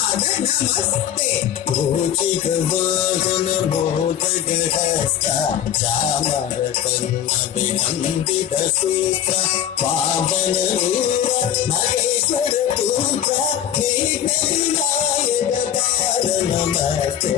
नमस्ते भूचिक वाहन मोदगहस्त चामरकन्नभिनन्दित सूत्र पावन महेश्वर पुत्र विघ्नविनायक पाद नमस्ते